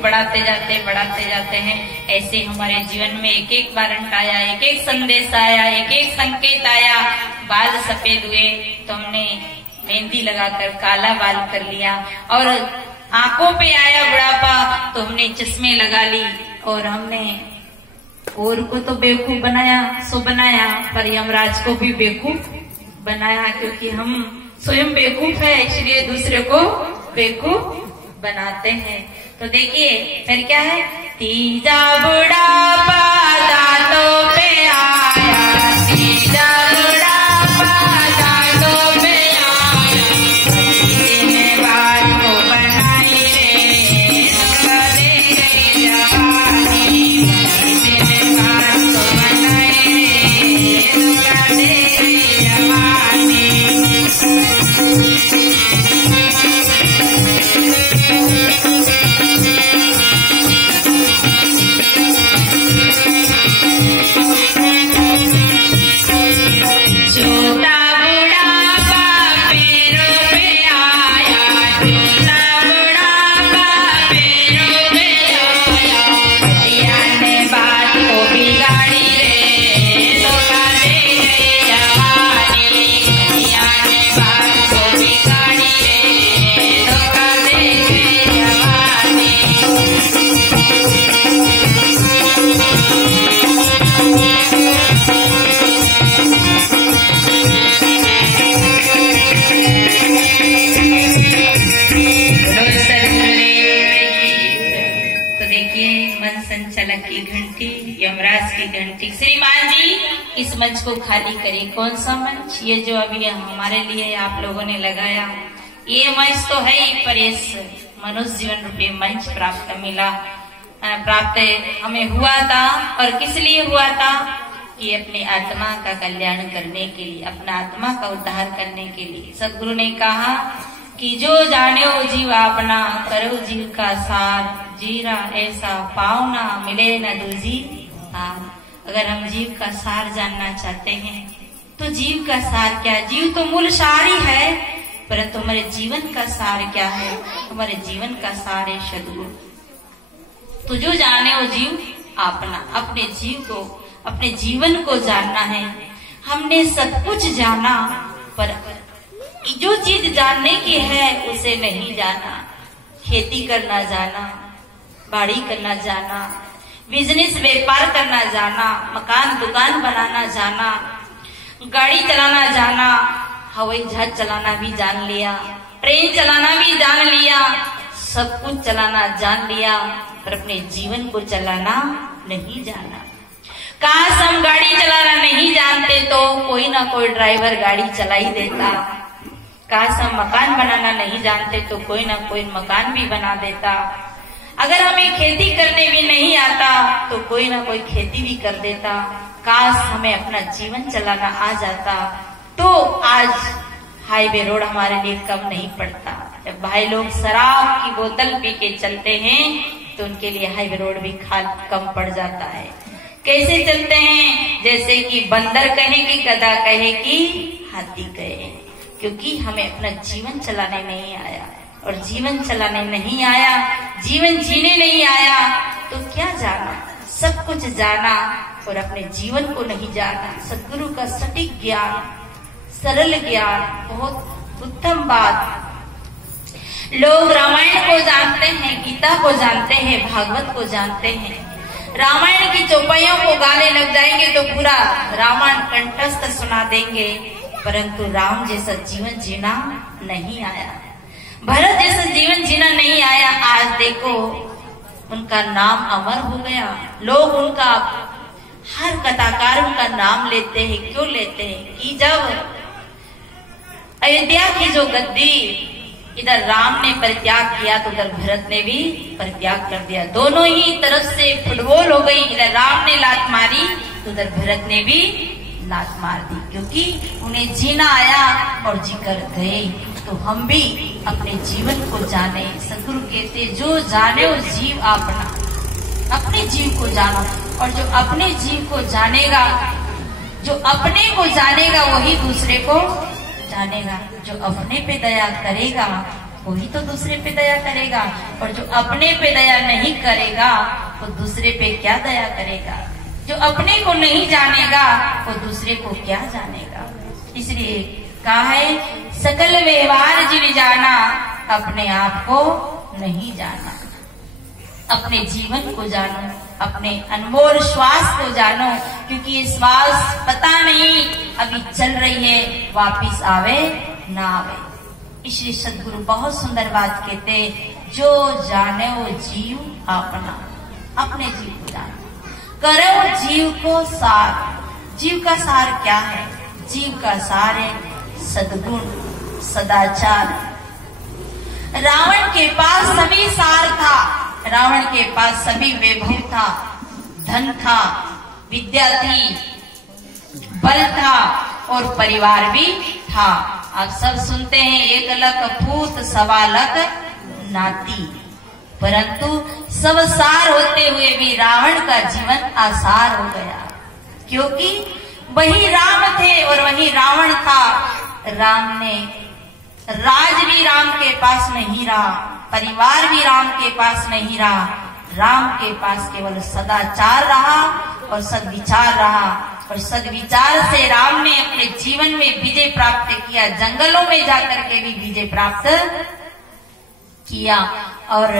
बढ़ाते जाते हैं। ऐसे हमारे जीवन में एक एक वारंट आया, एक एक संदेश आया, एक एक संकेत आया। बाल सफेद हुए तो हमने मेहंदी लगाकर काला बाल कर लिया, और आंखों पे आया बुढ़ापा तो हमने चश्मे लगा ली, और हमने और को तो बेवकूफ बनाया सो बनाया, पर यमराज को भी बेवकूफ बनाया, क्योंकि हम स्वयं बेवकूफ है इसलिए दूसरे को बेवकूफ बनाते हैं। तो देखिए फिर क्या है, तीजा बुढ़ापा दांतों पे आया, तीजा बुढ़ापा दांतों पे आया, ने बाल को बनाई रे धोखा दे गई जवानी, ने बाल को बनाई रे धोखा दे गई जवानी। यमराज की घंटी। श्रीमान जी इस मंच को खाली करें। कौन सा मंच? ये जो अभी हमारे लिए आप लोगों ने लगाया, ये मंच तो है ही, पर इस मनुष्य जीवन रूपी मंच प्राप्त हमें हुआ था। और किस लिए हुआ था? कि अपने आत्मा का कल्याण करने के लिए, अपना आत्मा का उद्धार करने के लिए। सदगुरु ने कहा कि जो जाने जीव अपना, करो जीव का सार, जीरा ऐसा पाओ ना मिले न दूजी हार। अगर हम जीव का सार जानना चाहते हैं तो जीव का सार क्या? जीव तो मूल सार ही है, परंतु हमारे जीवन का सार क्या है? हमारे जीवन का सार है सदगुरु। तो जो जाने वो जीव अपना, अपने जीव को, अपने जीवन को जानना है। हमने सब कुछ जाना, पर जो चीज जानने की है उसे नहीं जाना। खेती करना जाना, बाड़ी करना जाना, बिजनेस व्यापार करना जाना, मकान दुकान बनाना जाना, गाड़ी चलाना जाना, हवाई जहाज चलाना भी जान लिया, ट्रेन चलाना भी जान लिया, सब कुछ चलाना जान लिया, पर अपने जीवन को चलाना नहीं जाना। काश हम गाड़ी चलाना नहीं जानते तो कोई ना कोई ड्राइवर गाड़ी चला ही देता। काश हम मकान बनाना नहीं जानते तो कोई ना कोई मकान भी बना देता। अगर हमें खेती करने भी नहीं आता तो कोई ना कोई खेती भी कर देता। काश हमें अपना जीवन चलाना आ जाता तो आज हाईवे रोड हमारे लिए कम नहीं पड़ता। जब भाई लोग शराब की बोतल पी के चलते हैं तो उनके लिए हाईवे रोड भी कम पड़ जाता है। कैसे चलते हैं? जैसे कि बंदर कहे कि गधा कहे कि हाथी कहे, क्योंकि हमें अपना जीवन चलाने नहीं आया। और जीवन चलाने नहीं आया, जीवन जीने नहीं आया तो क्या जाना? सब कुछ जाना और अपने जीवन को नहीं जाना। सदगुरु का सटीक ज्ञान, सरल ज्ञान, बहुत उत्तम बात। लोग रामायण को जानते हैं, गीता को जानते हैं, भागवत को जानते हैं। रामायण की चौपाइयों को गाने लग जाएंगे तो पूरा रामायण कंठस्थ सुना देंगे, परंतु राम जैसा जीवन जीना नहीं आया, भरत जैसा जीवन जीना नहीं आया। आज देखो उनका नाम अमर हो गया। लोग उनका, हर कथाकार उनका नाम लेते हैं। क्यों लेते हैं? कि जब अयोध्या की जो गद्दी इधर राम ने परित्याग किया तो उधर भरत ने भी परित्याग कर दिया। दोनों ही तरफ से फुटबॉल हो गई। इधर राम ने लात मारी तो उधर भरत ने भी लात मार दी, क्योंकि उन्हें जीना आया और जीकर गए। तो हम भी अपने जीवन को जाने। सदगुरु कहते जो जाने वो जीव अपना, अपने जीव को जानो। और जो अपने जीव को जानेगा, जो अपने को जानेगा वही दूसरे को जानेगा। जो अपने पे दया करेगा वही तो दूसरे पे दया करेगा। और जो अपने पे दया नहीं करेगा वो दूसरे पे क्या दया करेगा। जो अपने को नहीं जानेगा वो दूसरे को क्या जानेगा। इसलिए कहा है सकल व्यवहार जिन जाना, अपने आप को नहीं जाना। अपने जीवन को जानो, अपने अनमोल श्वास को जानो, क्योंकि ये श्वास पता नहीं अभी चल रही है, वापिस आवे ना आवे। इसलिए सदगुरु बहुत सुंदर बात कहते, जो जाने वो जीव अपना, अपने जीव को जानो, करो जीव को सार। जीव का सार क्या है? जीव का सार है सद्गुण, सदाचार। रावण के पास सभी सार था, रावण के पास सभी वैभव था, धन था, विद्या थी, बल था और परिवार भी था। आप सब सुनते हैं 1 लख पूत 1.25 लाख नाती, परंतु सब सार होते हुए भी रावण का जीवन आसार हो गया, क्योंकि वही राम थे और वही रावण था। राम ने राज भी राम के पास नहीं रहा, परिवार भी राम के पास नहीं रहा, राम के पास केवल सदाचार रहा और सद्विचार रहा। और सद्विचार से राम ने अपने जीवन में विजय प्राप्त किया, जंगलों में जाकर के भी विजय प्राप्त किया। और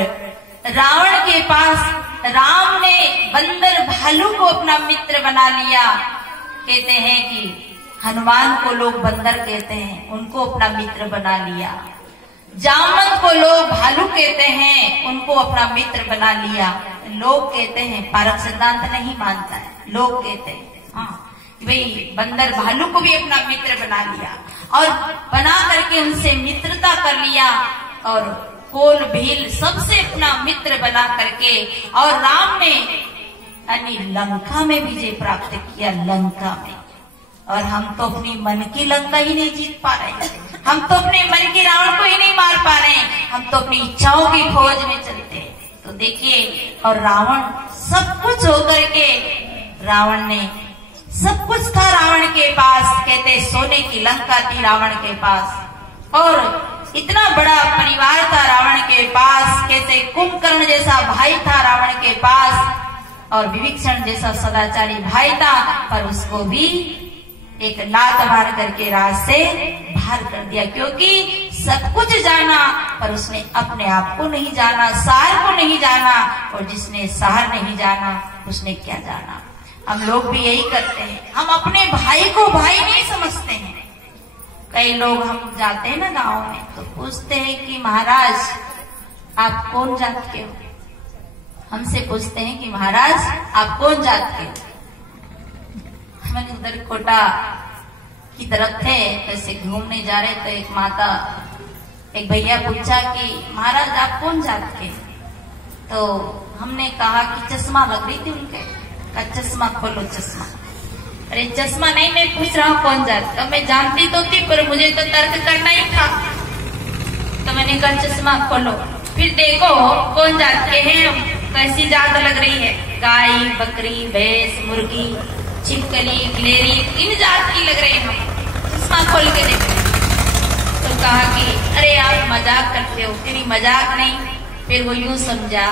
रावण के पास राम ने बंदर भालू को अपना मित्र बना लिया। कहते हैं कि हनुमान को लोग बंदर कहते हैं, उनको अपना मित्र बना लिया। जामवंत को लोग भालू कहते हैं, उनको अपना मित्र बना लिया। लोग कहते हैं, पारक सिद्धांत नहीं मानता है, लोग कहते हैं हाँ भाई बंदर भालू को भी अपना मित्र बना लिया और बना करके उनसे मित्रता कर लिया। और कोल भील सबसे अपना मित्र बना करके, और राम ने यानी लंका में विजय प्राप्त किया, लंका में। और हम तो अपनी मन की लंका ही नहीं जीत पा रहे, हम तो अपने मन के रावण को ही नहीं मार पा रहे, हम तो अपनी इच्छाओं की खोज में चलते हैं। तो देखिए, और रावण सब कुछ होकर के, रावण ने सब कुछ था रावण के पास, कहते सोने की लंका थी रावण के पास, और इतना बड़ा परिवार था रावण के पास, कहते कुंभकर्ण जैसा भाई था रावण के पास, और विभीषण जैसा सदाचारी भाई था, पर उसको भी एक लात मार करके राज से बाहर कर दिया, क्योंकि सब कुछ जाना पर उसने अपने आप को नहीं जाना, सार को नहीं जाना। और जिसने सार नहीं जाना उसने क्या जाना। हम लोग भी यही करते हैं, हम अपने भाई को भाई नहीं समझते हैं। कई लोग हम जाते हैं ना गांव में, तो पूछते हैं कि महाराज आप कौन जात के हो? हमसे पूछते हैं कि महाराज आप कौन जात के हो? हम उधर कोटा की तरफ थे, ऐसे घूमने जा रहे तो एक माता, एक भैया पूछा कि महाराज आप कौन जात के? तो हमने कहा कि चश्मा लग रही थी उनके, का चश्मा खोलो चश्मा। अरे चश्मा नहीं, मैं पूछ रहा हूँ कौन जात का। मैं जानती तो थी पर मुझे तो तर्क करना ही था, तो मैंने कहा चश्मा खोलो, फिर देखो कौन जात के हैं हम, कैसी जात लग रही है। गाय, बकरी, भैंस, मुर्गी, छिपकली, गिलेरी, इन जात की लग रही है हम। चश्मा खोल के देख रहे। तो कहा कि अरे आप मजाक करते हो। तेरी मजाक नहीं, फिर वो यूं समझा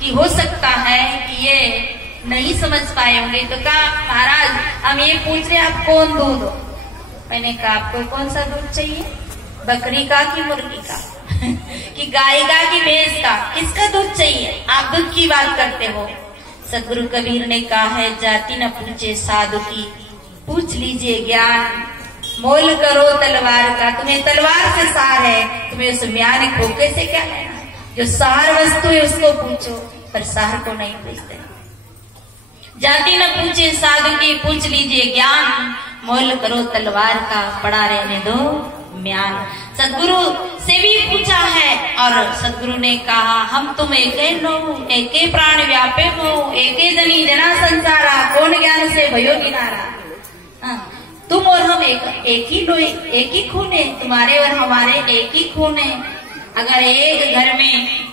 कि हो सकता है कि ये नहीं समझ पाए होंगे। तो कहा महाराज हम ये पूछ रहे आप कौन दूध हो? मैंने कहा आपको कौन सा दूध चाहिए, बकरी का कि मुर्गी का कि गाय का कि भैंस का, किसका दूध चाहिए? आप दूध की बात करते हो। सदगुरु कबीर ने कहा है, जाति न पूछे साधु की, पूछ लीजिए ज्ञान, मोल करो तलवार का। तुम्हें तलवार से सार है, तुम्हें उस म्यान खोखे से क्या लेना? जो सार वस्तु है उसको पूछो, पर सार को नहीं पूछते। जाति न पूछे साधु की, पूछ लीजिए ज्ञान, मोल करो तलवार का, पड़ा रहने दो म्यान। सदगुरु से भी पूछा है और सदगुरु ने कहा हम तुम एके नो, एके प्राण व्यापे हो, एके जनी जना संसारा, कौन ज्ञान से भयो किनारा। तुम और हम एक ही लोहे, एक ही खून है, तुम्हारे और हमारे एक ही खून है। अगर एक घर में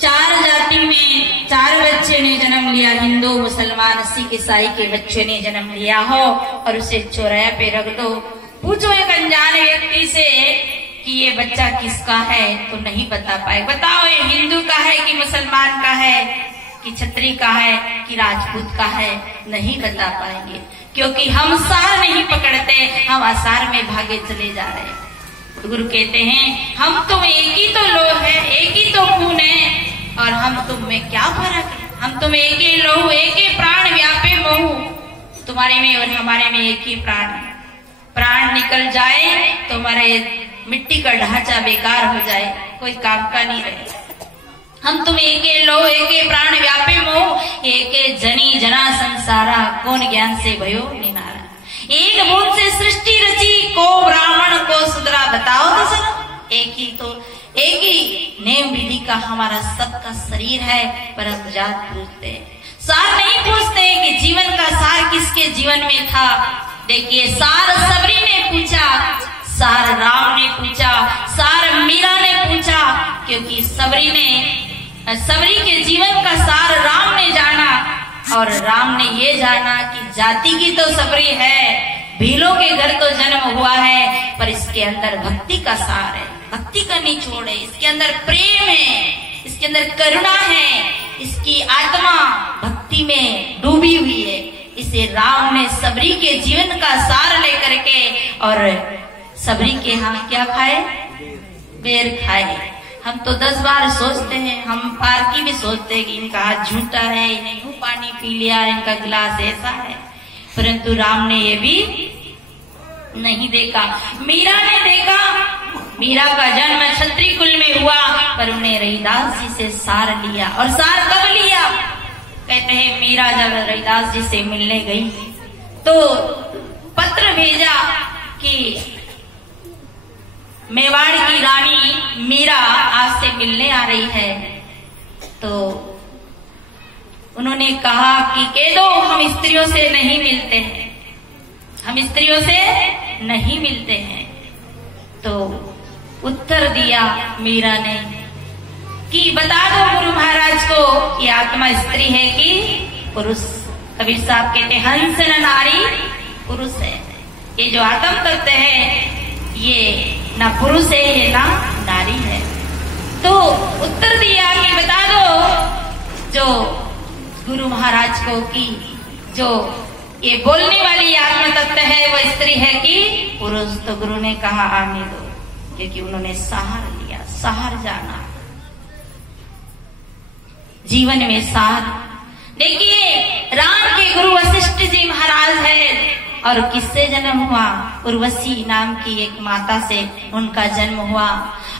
4 जाति में 4 बच्चे ने जन्म लिया, हिंदू, मुसलमान, सिख, ईसाई के बच्चे ने जन्म लिया हो, और उसे चौराहे पे रख दो, पूछो एक अनजान व्यक्ति से कि ये बच्चा किसका है तो नहीं बता पाए। बताओ ये हिंदू का है कि मुसलमान का है कि क्षत्रिय का है कि राजपूत का है, नहीं बता पाएंगे, क्योंकि हम सार नहीं पकड़ते, हम आसार में भागे चले जा रहे हैं। तो गुरु कहते हैं हम तुम एक ही तो लोह है, एक ही तो खून है, और हम तुम में क्या फर्क है। हम तुम एक ही लोह, एक ही प्राण व्यापे मोह, तुम्हारे में और हमारे में एक ही प्राण है। प्राण निकल जाए तो हमारे मिट्टी का ढांचा बेकार हो जाए, कोई काम का नहीं रहे। हम तुम एके लो एके प्राण व्यापे मोह, एके जनी जना संसारा, कौन ज्ञान से भयो निनारा। एक बूंद से सृष्टि रची, को ब्राह्मण को शूद्रा, बताओ तो सर। एक ही नेम विधि का हमारा सबका शरीर है, पर हम जात पूछते हैं, सार नहीं पूछते कि जीवन का सार किसके जीवन में था। देखिए सार सबरी ने पूछा, सार राम ने पूछा, सार मीरा ने पूछा, क्योंकि सबरी के जीवन का सार राम ने जाना, और राम ने ये जाना कि जाति की तो सबरी है, भीलों के घर तो जन्म हुआ है, पर इसके अंदर भक्ति का सार है, भक्ति का निचोड़ है, इसके अंदर प्रेम है, इसके अंदर करुणा है, इसकी आत्मा भक्ति में डूबी हुई है। इसे राम ने सबरी के जीवन का सार लेकर के, और सबरी के यहाँ क्या खाए, बेर खाए। हम तो 10 बार सोचते हैं, हम पारकी भी सोचते हैं कि इनका हाथ झूठा है, इन्हें यूं पानी पी लिया, इनका गिलास ऐसा है, परंतु राम ने ये भी नहीं देखा। मीरा ने देखा, मीरा का जन्म क्षत्रिय कुल में हुआ, पर उन्हें रविदास जी से सार लिया। और सार कब लिया, कहते हैं मीरा जब रविदास जी से मिलने गई तो पत्र भेजा कि मेवाड़ की रानी मीरा आज से मिलने आ रही है। तो उन्होंने कहा कि कह दो हम स्त्रियों से नहीं मिलते हैं, हम स्त्रियों से नहीं मिलते हैं। तो उत्तर दिया मीरा ने कि बता दो गुरु महाराज को, ये आत्मा स्त्री है कि पुरुष। कबीर साहब कहते हंस न नारी पुरुष है, ये जो आत्म तत्व है ये ना पुरुष है, ये ना नारी है। तो उत्तर दिया कि बता दो जो गुरु महाराज को कि जो ये बोलने वाली आत्म तत्व है वो स्त्री है कि पुरुष। तो गुरु ने कहा आने दो, क्योंकि उन्होंने सहार लिया, सहार जाना जीवन में सार। देखिए राम के गुरु वशिष्ठ जी महाराज है, और किससे जन्म हुआ, उर्वशी नाम की एक माता से उनका जन्म हुआ,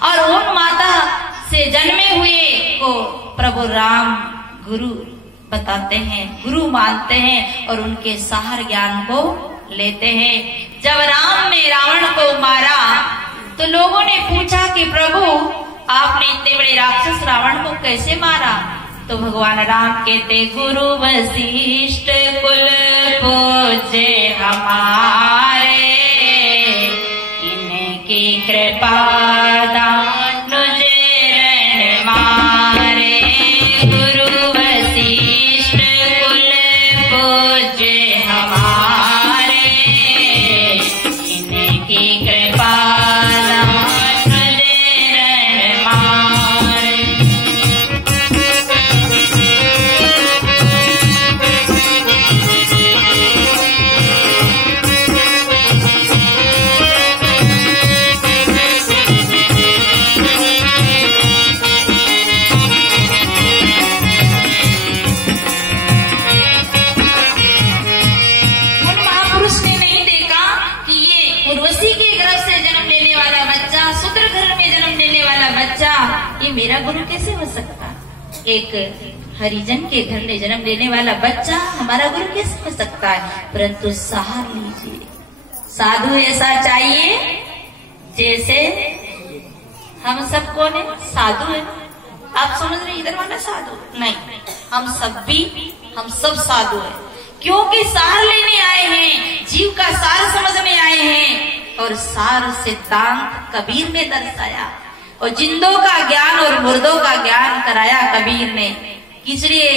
और उन माता से जन्मे हुए को प्रभु राम गुरु बताते हैं, गुरु मानते हैं, और उनके सहार ज्ञान को लेते हैं। जब राम ने रावण को मारा तो लोगों ने पूछा कि प्रभु आपने इतने बड़े राक्षस रावण को कैसे मारा। तो भगवान राम कहते गुरु वशिष्ठ कुल पूज्य हमारे, इनकी कृपा दानुज रण मारे। गुरु वशिष्ठ कुल पूज्य हमारे, इनकी कृपा दानुज रण मारे। ये मेरा गुरु कैसे हो सकता, एक हरिजन के घर में जन्म लेने वाला बच्चा हमारा गुरु कैसे हो सकता है। परंतु सहार लीजिए, साधु ऐसा चाहिए जैसे हम सबको ने साधु है। आप समझ रहे इधर वाला साधु नहीं, हम सब साधु है, क्योंकि सार लेने आए हैं, जीव का सार समझने आए हैं। और सार सिद्धांत कबीर ने दर्शाया, और जिंदों का ज्ञान और मुर्दों का ज्ञान कराया कबीर ने। इसलिए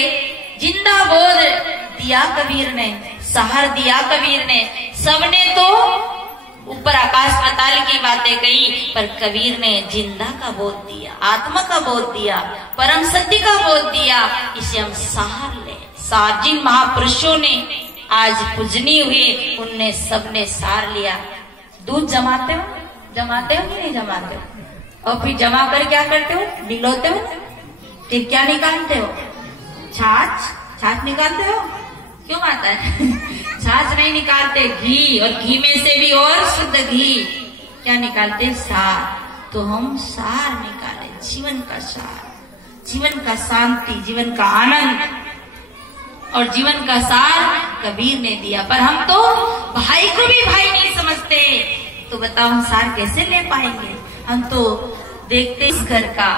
जिंदा बोध दिया कबीर ने, सहार दिया कबीर ने। सबने तो ऊपर आकाश पाताल की बातें कही, पर कबीर ने जिंदा का बोध दिया, आत्मा का बोध दिया, परम सत्य का बोध दिया। इसे हम सार ले। सार जिन महापुरुषों ने आज पूजनीय हुए, उनने सबने सार लिया। दूध जमाते हो कि नहीं जमाते हो? और फिर जमा कर क्या करते हो? डिलोते हो, फिर क्या निकालते हो? छाछ निकालते हो? क्यों आता है? छाछ नहीं निकालते, घी, और घी में से भी और शुद्ध घी क्या निकालते? सार। तो हम सार निकाले, जीवन का सार, जीवन का शांति, जीवन का आनंद और जीवन का सार कबीर ने दिया। पर हम तो भाई को भी भाई नहीं समझते, तो बताओ हम सार कैसे ले पाएंगे? हम तो देखते इस घर का,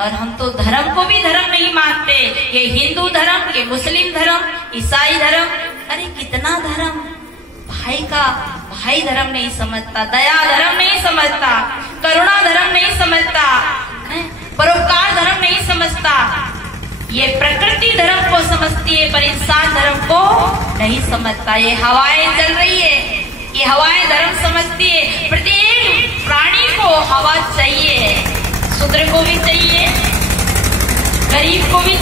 और हम तो धर्म को भी धर्म नहीं मानते। ये हिंदू धर्म, ये मुस्लिम धर्म, ईसाई धर्म, अरे कितना धर्म। भाई का भाई धर्म नहीं समझता, दया धर्म नहीं समझता, करुणा धर्म नहीं समझता, परोपकार धर्म नहीं समझता। ये प्रकृति धर्म को समझती है, पर इंसान धर्म को नहीं समझता। ये हवाएं चल रही है, ये हवाएं धर्म समझती है। प्रत्येक प्राणी को हवा चाहिए, शूद्र को भी चाहिए, गरीब को भी चाहिए।